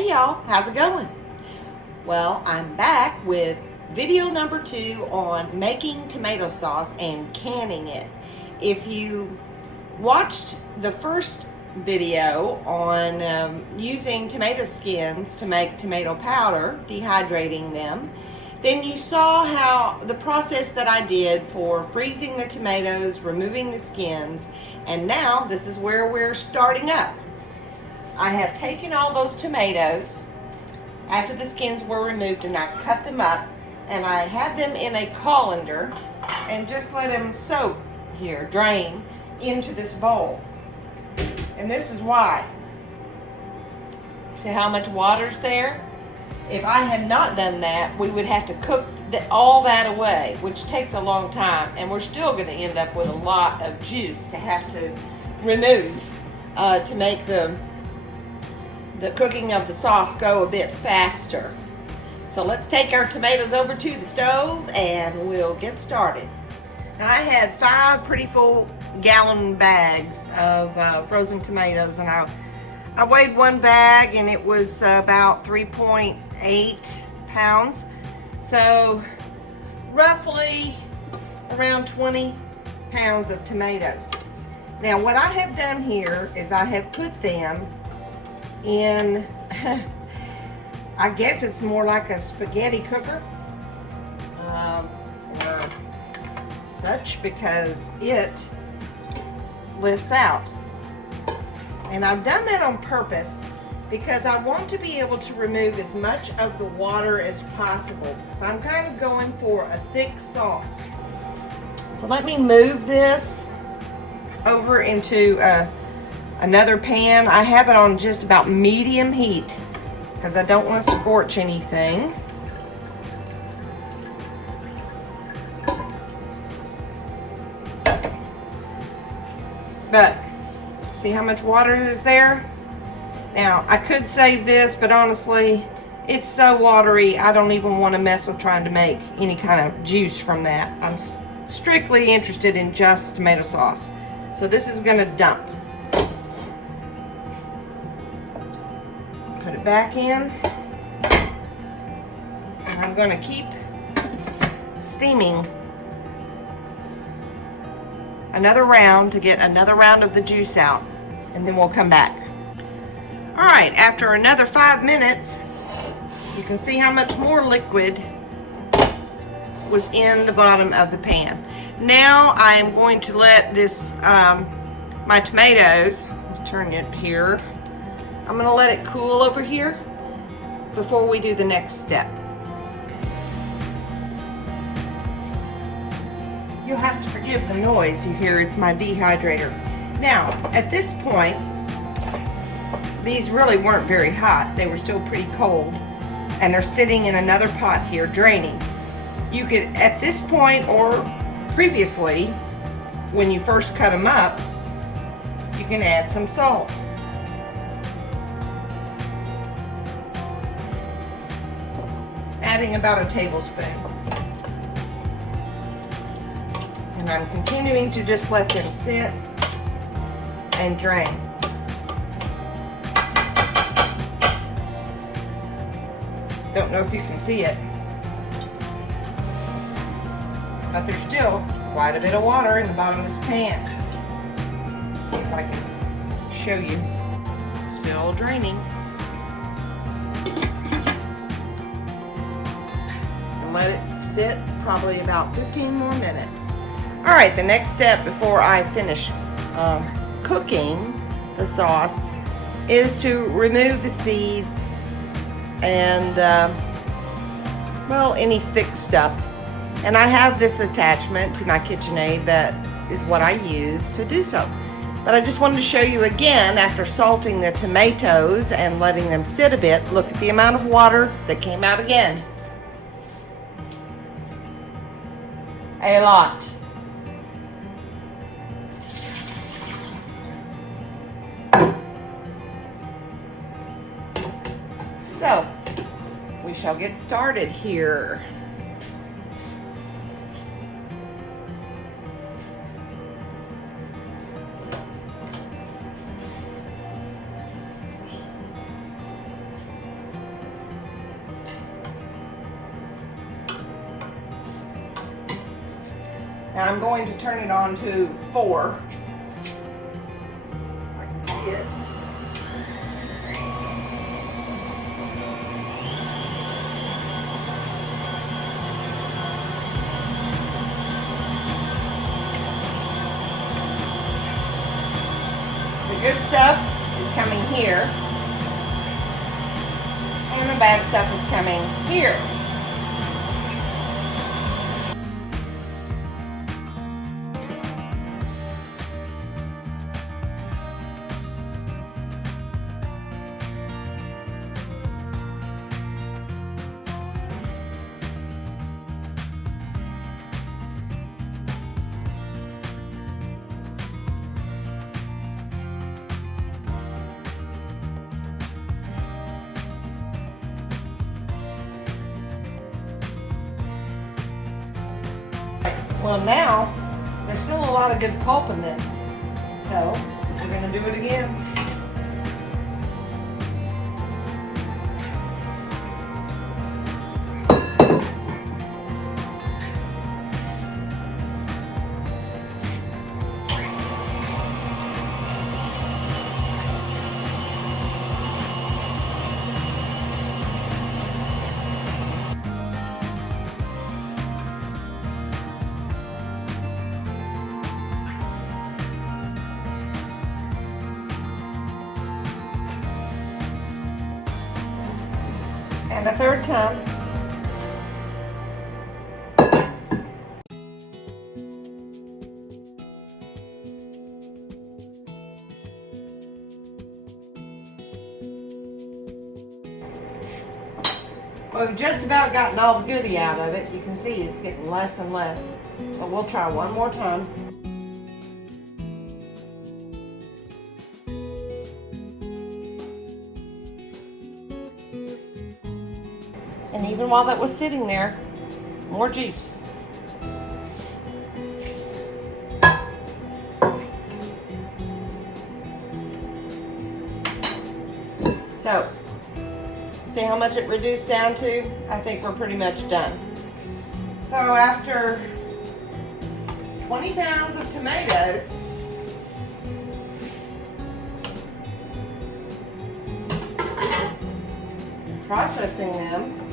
Hey y'all, how's it going? Well, I'm back with video number 2 on making tomato sauce and canning it. If you watched the first video on using tomato skins to make tomato powder, dehydrating them, then you saw how the process that I did for freezing the tomatoes, removing the skins, and now this is where we're starting up. I have taken all those tomatoes after the skins were removed and I cut them up and I had them in a colander and just let them soak here, drain into this bowl. And this is why. See how much water's there? If I had not done that, we would have to cook all that away, which takes a long time, and we're still going to end up with a lot of juice to have to remove to make the cooking of the sauce go a bit faster. So let's take our tomatoes over to the stove and we'll get started. Now I had 5 pretty full gallon bags of frozen tomatoes, and I weighed one bag and it was about 3.8 pounds. So roughly around 20 pounds of tomatoes. Now what I have done here is I have put them in, I guess it's more like a spaghetti cooker or such, because it lifts out. And I've done that on purpose because I want to be able to remove as much of the water as possible, because I'm kind of going for a thick sauce. So let me move this over into another pan. I have it on just about medium heat because I don't want to scorch anything. But see how much water is there? Now I could save this, but honestly it's so watery I don't even want to mess with trying to make any kind of juice from that. I'm strictly interested in just tomato sauce. So this is going to dump. Put it back in. And I'm going to keep steaming another round to get another round of the juice out, and then we'll come back. Alright, after another 5 minutes, you can see how much more liquid was in the bottom of the pan. Now I am going to let this, my tomatoes, turn it here, I'm going to let it cool over here before we do the next step. You'll have to forgive the noise you hear, it's my dehydrator. Now, at this point, these really weren't very hot. They were still pretty cold, and they're sitting in another pot here draining. You could, at this point or previously, when you first cut them up, you can add some salt. Adding about a tablespoon. And I'm continuing to just let them sit and drain. Don't know if you can see it, but there's still quite a bit of water in the bottom of this pan. See if I can show you. Still draining. And let it sit probably about 15 more minutes. Alright, the next step before I finish cooking the sauce is to remove the seeds and well, any thick stuff. And I have this attachment to my KitchenAid that is what I use to do so. But I just wanted to show you again, after salting the tomatoes and letting them sit a bit, look at the amount of water that came out again. A lot. So, we shall get started here. Now I'm going to turn it on to 4. I can see it. The good stuff is coming here, and the bad stuff is coming here. Well, now there's still a lot of good pulp in this, so we're going to do it again. And a third time. Well, we've just about gotten all the goodie out of it. You can see it's getting less and less. But we'll try one more time. And even while that was sitting there, more juice. So, see how much it reduced down to? I think we're pretty much done. So after 20 pounds of tomatoes, processing them,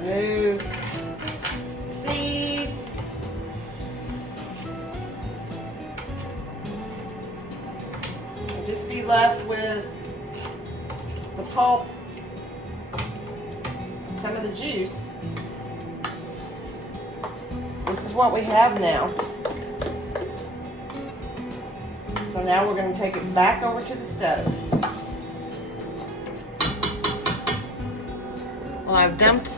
remove seeds, and just be left with the pulp, and some of the juice. This is what we have now. So now we're going to take it back over to the stove. Well, I've dumped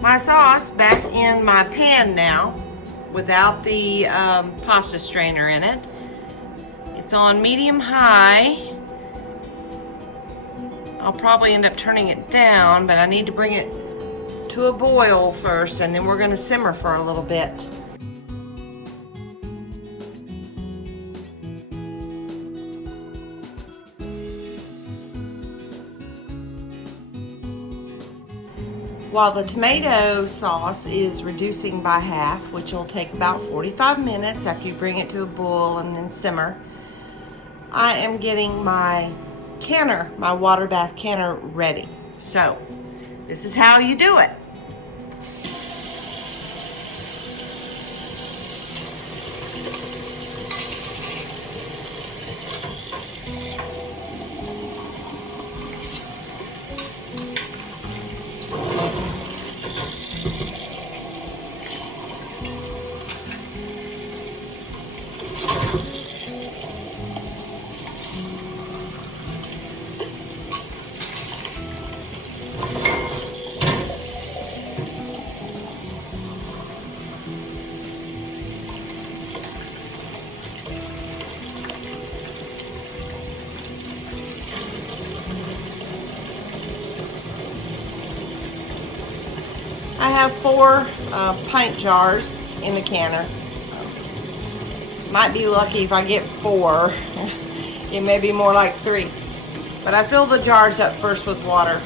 my sauce back in my pan now without the pasta strainer in it. It's on medium-high. I'll probably end up turning it down, but I need to bring it to a boil first, and then we're going to simmer for a little bit. While the tomato sauce is reducing by half, which will take about 45 minutes after you bring it to a boil and then simmer, I am getting my canner, my water bath canner, ready. So, this is how you do it. I have 4 pint jars in the canner. Might be lucky if I get 4. It may be more like 3. But I fill the jars up first with water.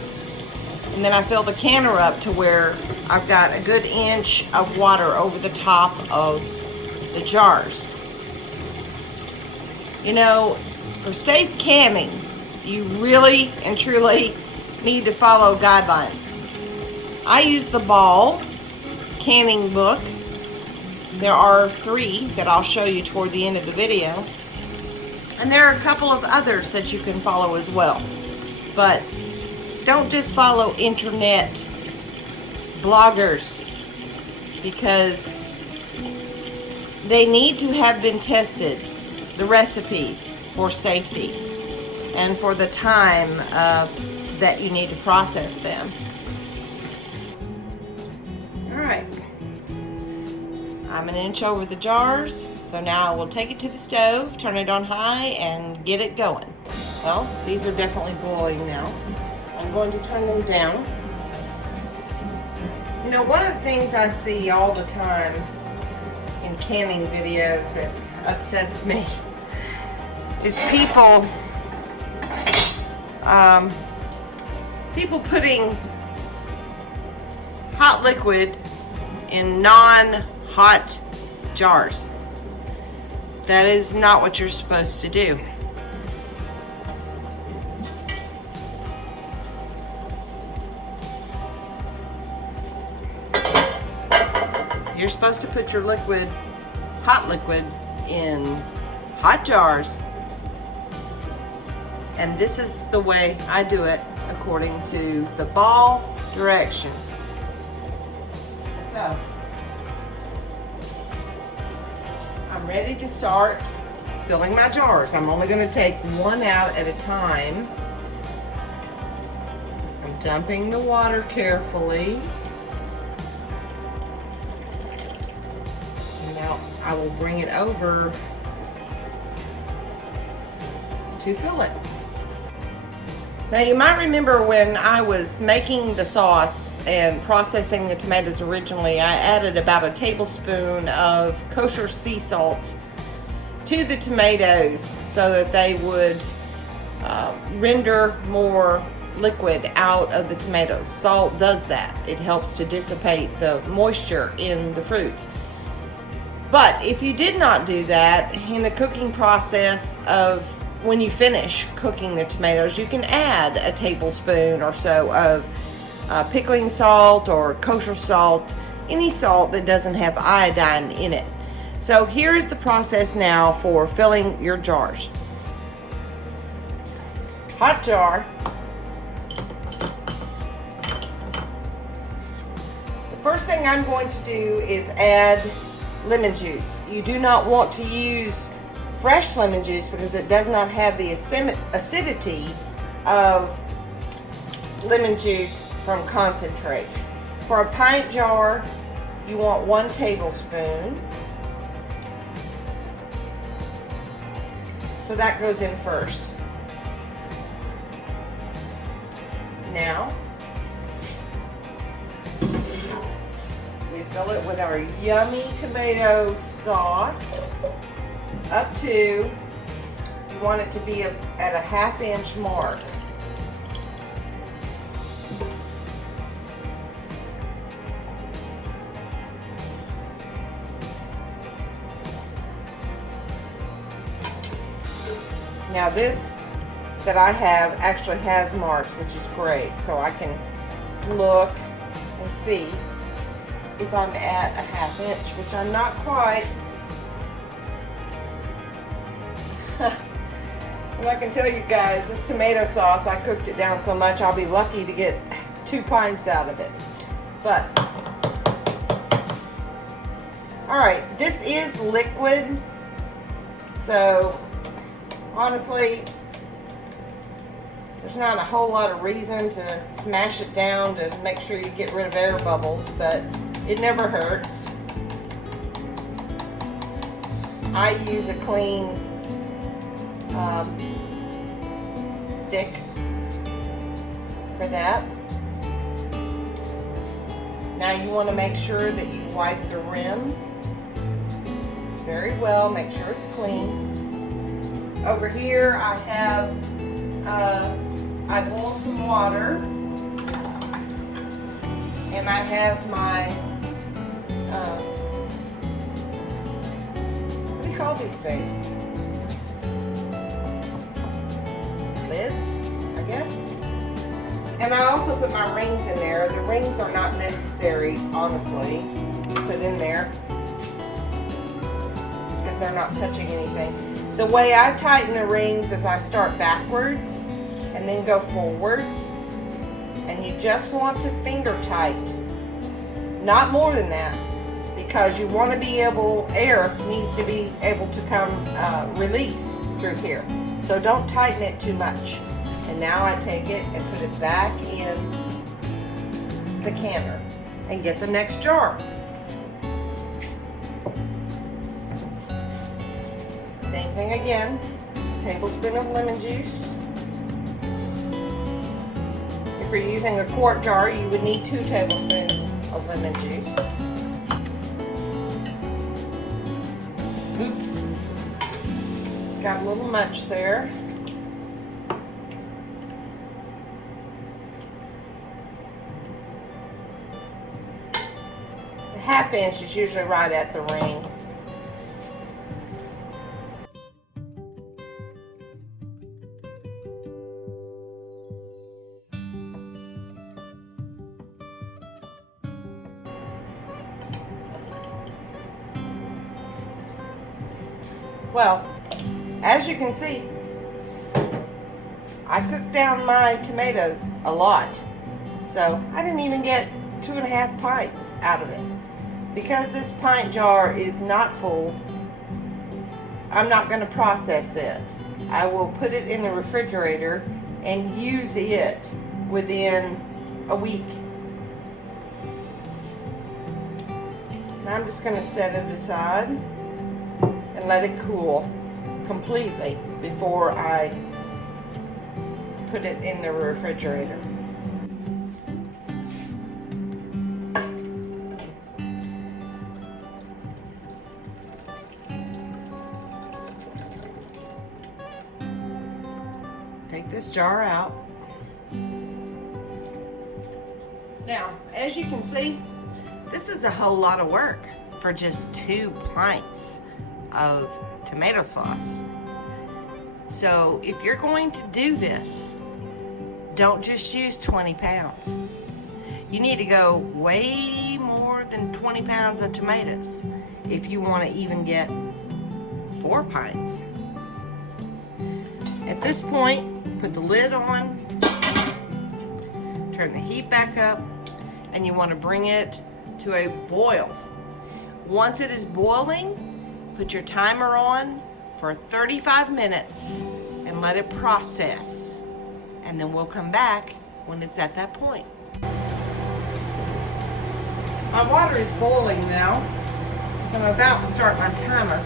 And then I fill the canner up to where I've got a good inch of water over the top of the jars. You know, for safe canning, you really and truly need to follow guidelines. I use the Ball canning book. There are 3 that I'll show you toward the end of the video. And there are a couple of others that you can follow as well. But don't just follow internet bloggers, because they need to have been tested, the recipes, for safety and for the time that you need to process them. Alright, I'm an inch over the jars, so now I will take it to the stove, turn it on high, and get it going. Well, these are definitely boiling now. I'm going to turn them down. You know, one of the things I see all the time in canning videos that upsets me is people putting hot liquid in non-hot jars. That is not what you're supposed to do. You're supposed to put your liquid, hot liquid, in hot jars. And this is the way I do it according to the Ball directions. So, I'm ready to start filling my jars. I'm only going to take one out at a time. I'm dumping the water carefully. And now I will bring it over to fill it. Now you might remember when I was making the sauce and processing the tomatoes originally, I added about a tablespoon of kosher sea salt to the tomatoes so that they would render more liquid out of the tomatoes. Salt does that. It helps to dissipate the moisture in the fruit. But if you did not do that in the cooking process of when you finish cooking the tomatoes, you can add a tablespoon or so of pickling salt or kosher salt, any salt that doesn't have iodine in it. So here's the process now for filling your jars. Hot jar. The first thing I'm going to do is add lemon juice. You do not want to use fresh lemon juice because it does not have the acidity of lemon juice from concentrate. For a pint jar, you want 1 tablespoon. So that goes in first. Now, we fill it with our yummy tomato sauce. Up to, you want it to be at a 1/2 inch mark. Now this that I have actually has marks, which is great, so I can look and see if I'm at a 1/2 inch, which I'm not quite. And I can tell you guys, this tomato sauce, I cooked it down so much, I'll be lucky to get 2 pints out of it. But, alright, this is liquid, so honestly, there's not a whole lot of reason to smash it down to make sure you get rid of air bubbles, but it never hurts. I use a clean stick for that. Now you want to make sure that you wipe the rim very well, make sure it's clean. Over here I have I boiled some water and I have my, what do you call these things? Lids, I guess. And I also put my rings in there. The rings are not necessary, honestly, to put in there because they're not touching anything. The way I tighten the rings is I start backwards and then go forwards. And you just want to finger tight. Not more than that, because you want to be able, air needs to be able to come release through here. So don't tighten it too much. And now I take it and put it back in the canner and get the next jar. Same thing again, tablespoon of lemon juice. If you're using a quart jar, you would need 2 tablespoons of lemon juice. Oops, got a little much there. A ½ inch is usually right at the ring. Well, as you can see, I cooked down my tomatoes a lot. So I didn't even get 2½ pints out of it. Because this pint jar is not full, I'm not going to process it. I will put it in the refrigerator and use it within a week. Now I'm just going to set it aside and let it cool completely before I put it in the refrigerator. Take this jar out. Now, as you can see, this is a whole lot of work for just 2 pints of tomato sauce. So if you're going to do this, don't just use 20 pounds. You need to go way more than 20 pounds of tomatoes if you want to even get 4 pints. At this point, put the lid on, turn the heat back up, and you want to bring it to a boil. Once it is boiling, put your timer on for 35 minutes and let it process. And then we'll come back when it's at that point. My water is boiling now, so I'm about to start my timer.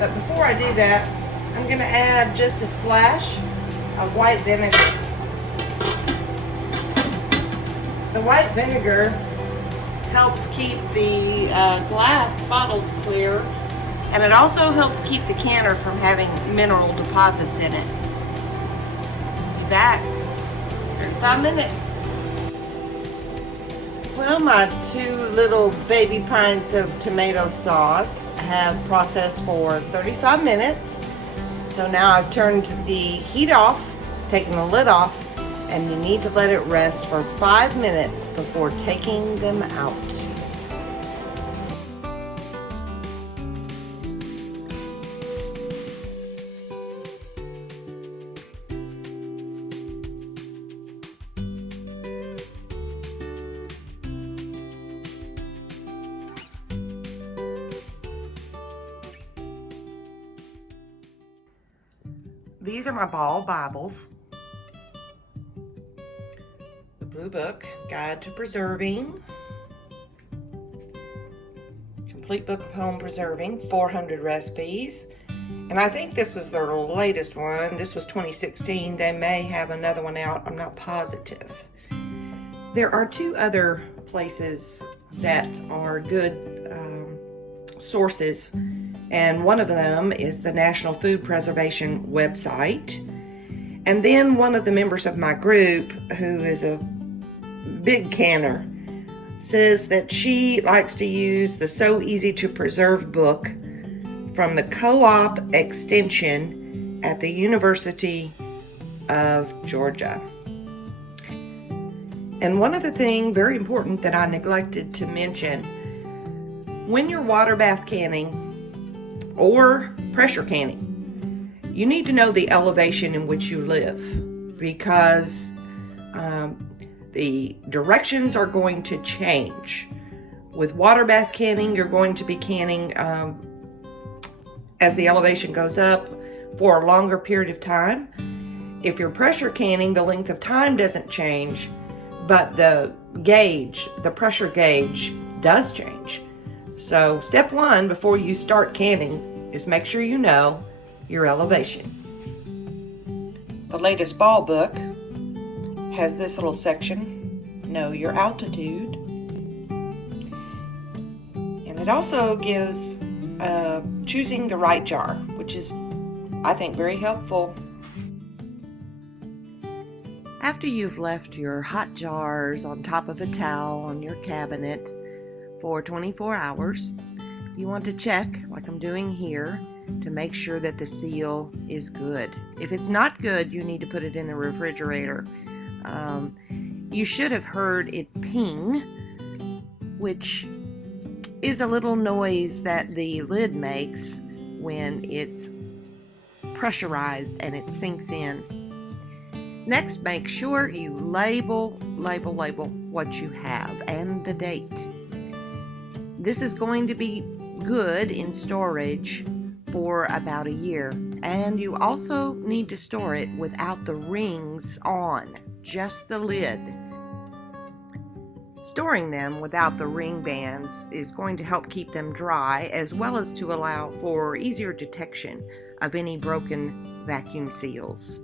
But before I do that, I'm going to add just a splash of white vinegar. The white vinegar helps keep the glass bottles clear, and it also helps keep the canner from having mineral deposits in it. Be back in 5 minutes. Well, my 2 little baby pints of tomato sauce have processed for 35 minutes. So now I've turned the heat off, taken the lid off, and you need to let it rest for 5 minutes before taking them out. These are my ball Bibles. The Blue Book, Guide to Preserving. Complete Book of Home Preserving, 400 recipes. And I think this is their latest one. This was 2016. They may have another one out. I'm not positive. There are 2 other places that are good sources. And one of them is the National Food Preservation website. And then one of the members of my group, who is a big canner, says that she likes to use the So Easy to Preserve book from the Co-op Extension at the University of Georgia. And one other thing very important that I neglected to mention, when you're water bath canning or pressure canning, you need to know the elevation in which you live, because the directions are going to change. With water bath canning, you're going to be canning as the elevation goes up for a longer period of time. If you're pressure canning, the length of time doesn't change, but the pressure gauge does change. So step one before you start canning is make sure you know your elevation. The latest ball book has this little section, Know Your Altitude. And it also gives choosing the right jar, which is, I think, very helpful. After you've left your hot jars on top of a towel on your cabinet for 24 hours, you want to check, like I'm doing here, to make sure that the seal is good. If it's not good, you need to put it in the refrigerator. You should have heard it ping, which is a little noise that the lid makes when it's pressurized and it sinks in. Next, make sure you label what you have and the date. This is going to be good in storage for about a year, and you also need to store it without the rings on, just the lid. Storing them without the ring bands is going to help keep them dry, as well as to allow for easier detection of any broken vacuum seals.